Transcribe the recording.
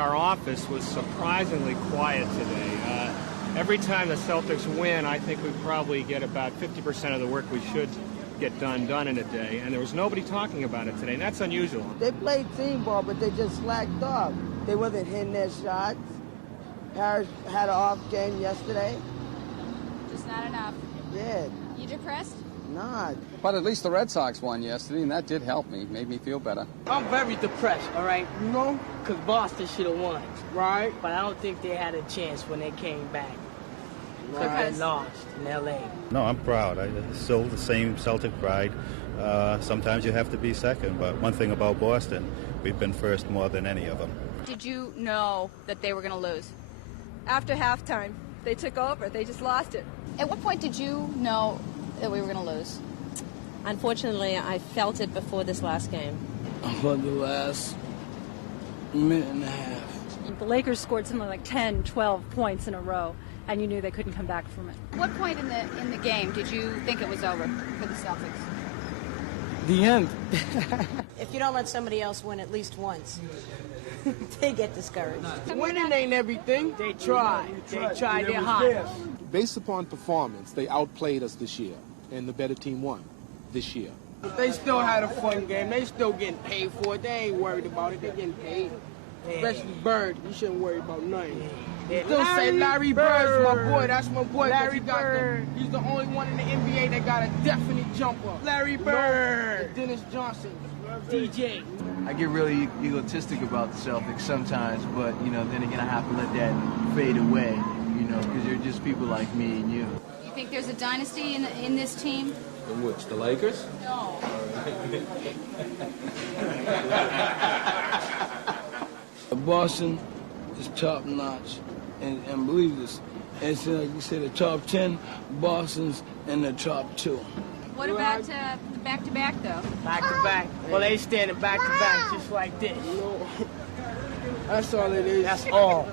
Our office was surprisingly quiet today. Every time the Celtics win, I think we probably get about 50% of the work we should get done in a day, and there was nobody talking about it today, and that's unusual. They played team ball, but they just slacked off. They wasn't hitting their shots. Harris had an off game yesterday. Just not enough. Yeah. You depressed? Not. But at least the Red Sox won yesterday, and that did help me, made me feel better. I'm very depressed, all right? You know? Because Boston should have won. Right. But I don't think they had a chance when they came back. Because they lost in L.A. No, I'm proud. It's still the same Celtic pride. Sometimes you have to be second, but one thing about Boston, we've been first more than any of them. Did you know that they were going to lose? After halftime, they took over. They just lost it. At what point did you know that we were going to lose? Unfortunately, I felt it before this last game. For the last minute and a half. The Lakers scored something like 10, 12 points in a row, and you knew they couldn't come back from it. What point in the game did you think it was over for the Celtics? The end. If you don't let somebody else win at least once, they get discouraged. Winning ain't everything. They tried. They tried their hardest. Based upon performance, they outplayed us this year, and the better team won this year. But they still had a fun game. They still getting paid for it. They ain't worried about it. They getting paid. Especially Bird. You shouldn't worry about nothing. Still say Larry Bird's my boy. That's my boy. Larry Bird. He's the only one in the NBA that got a definite jumper. Larry Bird. Dennis Johnson. DJ. I get really egotistic about the Celtics sometimes, but, you know, then again, I have to let that fade away, you know, because they're just people like me and you. You think there's a dynasty in this team? In which? The Lakers? No. Boston is top notch, and believe this. It's like you said, the top 10, Boston's in the top 2. What about the back-to-back, though? Back-to-back. Well, they standing back-to-back just like this. That's all it is. That's all.